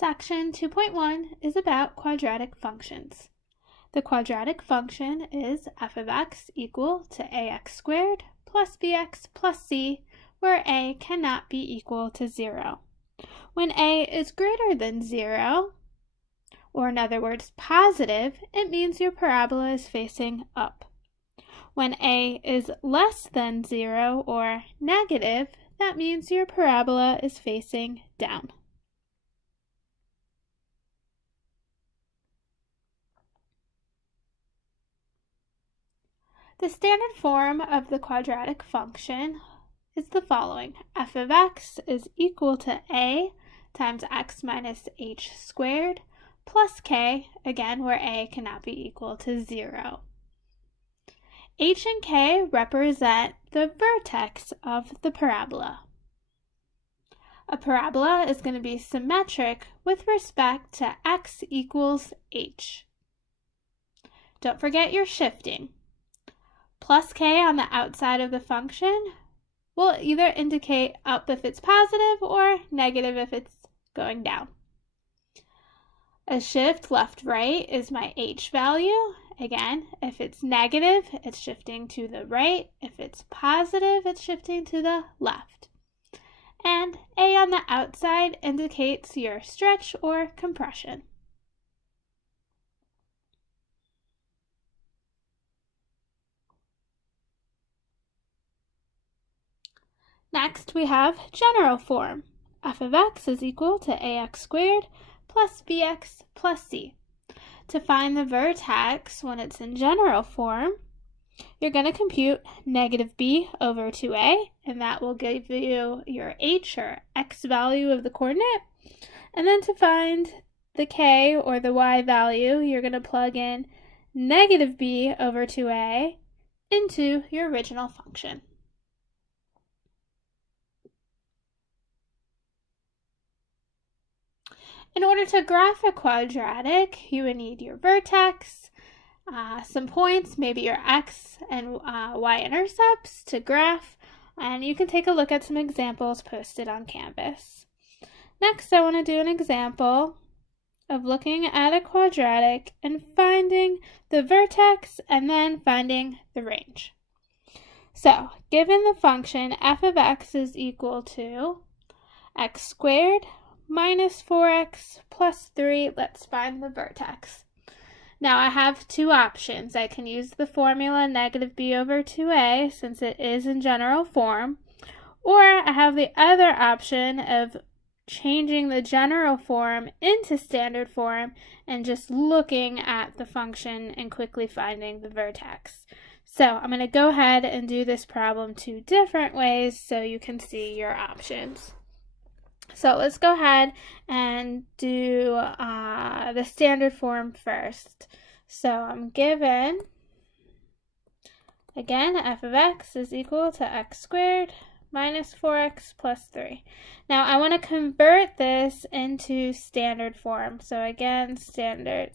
Section 2.1 is about quadratic functions. The quadratic function is f of x equal to ax squared plus bx plus c, where a cannot be equal to 0. When a is greater than 0, or in other words positive, it means your parabola is facing up. When a is less than 0 or negative, that means your parabola is facing down. The standard form of the quadratic function is the following. F of x is equal to a times x minus h squared plus k, again where a cannot be equal to 0. H and k represent the vertex of the parabola. A parabola is going to be symmetric with respect to x equals h. Don't forget your shifting. Plus k on the outside of the function will either indicate up if it's positive or negative if it's going down. A shift left-right is my h value. Again, if it's negative, it's shifting to the right. If it's positive, it's shifting to the left. And a on the outside indicates your stretch or compression. Next, we have general form. F of x is equal to ax squared plus bx plus c. To find the vertex when it's in general form, you're going to compute negative b over 2a, and that will give you your h or x value of the coordinate. And then to find the k or the y value, you're going to plug in negative b over 2a into your original function. In order to graph a quadratic, you would need your vertex, some points, maybe your x and y-intercepts to graph, and you can take a look at some examples posted on Canvas. Next, I want to do an example of looking at a quadratic and finding the vertex and then finding the range. So, given the function f of x is equal to x squared minus 4x plus 3, let's find the vertex. Now I have two options. I can use the formula negative b over 2a since it is in general form, or I have the other option of changing the general form into standard form and just looking at the function and quickly finding the vertex. So I'm going to go ahead and do this problem two different ways so you can see your options. So let's go ahead and do the standard form first. So I'm given, again, f of x is equal to x squared minus 4x plus 3. Now I want to convert this into standard form. So again, standard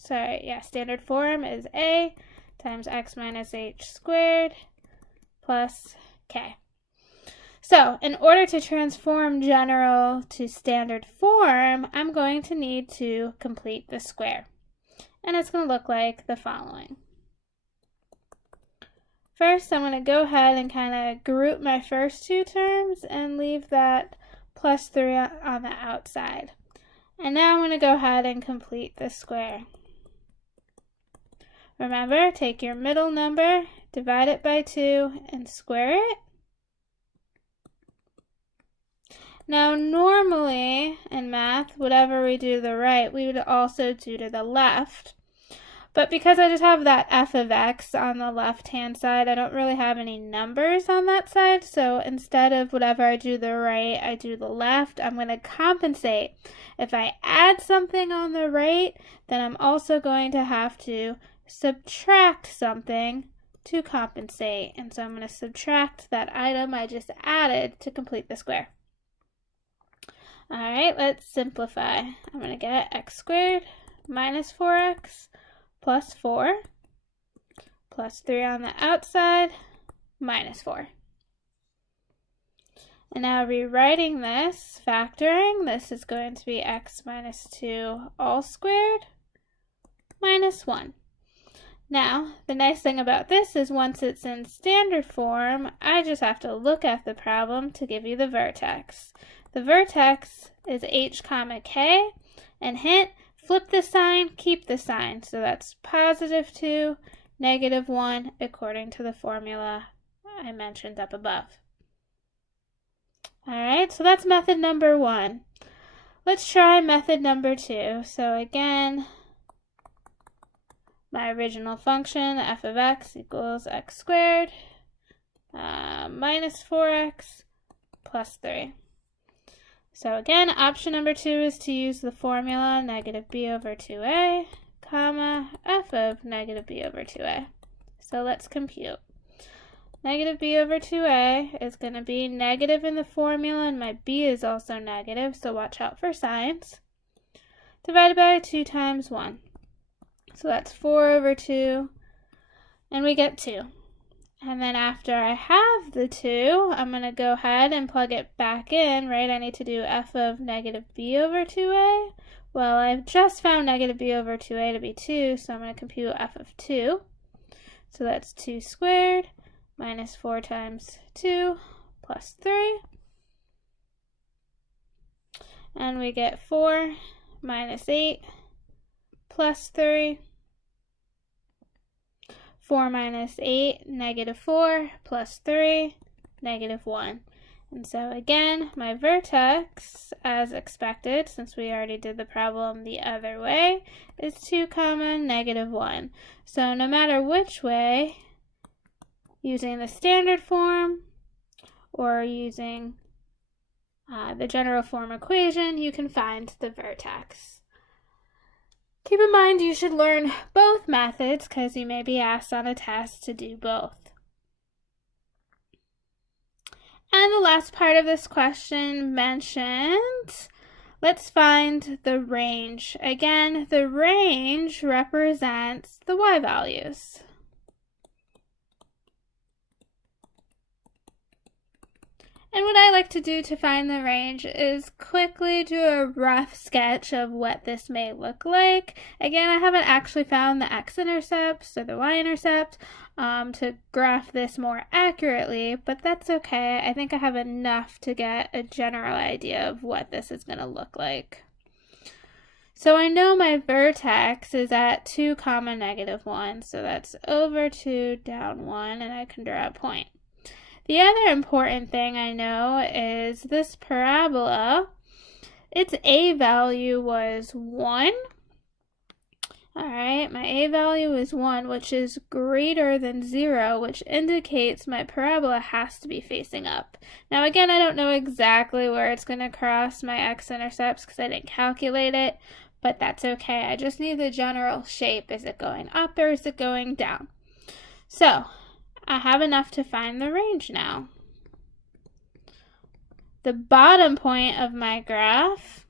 form is a times x minus h squared plus k. So, in order to transform general to standard form, I'm going to need to complete the square. And it's going to look like the following. First, I'm going to go ahead and kind of group my first two terms and leave that plus 3 on the outside. And now I'm going to go ahead and complete the square. Remember, take your middle number, divide it by 2, and square it. Now, normally in math, whatever we do to the right, we would also do to the left. But because I just have that f of x on the left-hand side, I don't really have any numbers on that side. So instead of whatever I do to the right, I do the left. I'm going to compensate. If I add something on the right, then I'm also going to have to subtract something to compensate. And so I'm going to subtract that item I just added to complete the square. Alright, let's simplify. I'm going to get x squared minus 4x plus 4 plus 3 on the outside minus 4. And now rewriting this, factoring, this is going to be x minus 2 all squared minus 1. Now, the nice thing about this is once it's in standard form, I just have to look at the problem to give you the vertex. The vertex is h comma k, and hint, flip the sign, keep the sign. So that's positive 2, negative 1, according to the formula I mentioned up above. All right, so that's method number 1. Let's try method number 2. So again, my original function, f of x equals x squared minus 4x plus 3. So again, option number 2 is to use the formula negative b over 2a, comma, f of negative b over 2a. So let's compute. Negative b over 2a is going to be negative in the formula, and my b is also negative, so watch out for signs. Divided by 2 times 1. So that's 4 over 2, and we get 2. And then after I have the 2, I'm going to go ahead and plug it back in, right? I need to do f of negative b over 2a. Well, I've just found negative b over 2a to be 2, so I'm going to compute f of 2. So that's 2 squared minus 4 times 2 plus 3. And we get 4 minus 8 plus 3. 4 minus 8, negative 4, plus 3, negative 1. And so again, my vertex, as expected, since we already did the problem the other way, is 2 comma negative 1. So no matter which way, using the standard form or using the general form equation, you can find the vertex. Keep in mind you should learn both methods because you may be asked on a test to do both. And the last part of this question mentioned, let's find the range. Again, the range represents the y values. And what I like to do to find the range is quickly do a rough sketch of what this may look like. Again, I haven't actually found the x-intercepts or the y-intercept to graph this more accurately, but that's okay. I think I have enough to get a general idea of what this is going to look like. So I know my vertex is at 2 comma negative 1, so that's over 2 down 1, and I can draw a point. The other important thing I know is this parabola, its a value was 1. All right, my a value is 1, which is greater than 0, which indicates my parabola has to be facing up. Now again, I don't know exactly where it's going to cross my x-intercepts because I didn't calculate it, but that's okay. I just need the general shape. Is it going up or is it going down? So I have enough to find the range now. The bottom point of my graph,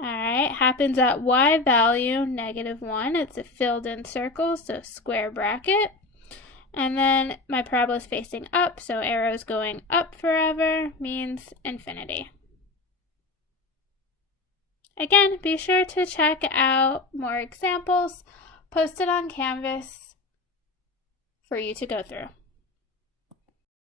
all right, happens at y value negative 1. It's a filled in circle, so square bracket. And then my parabola is facing up, so arrows going up forever means infinity. Again, be sure to check out more examples posted on Canvas for you to go through.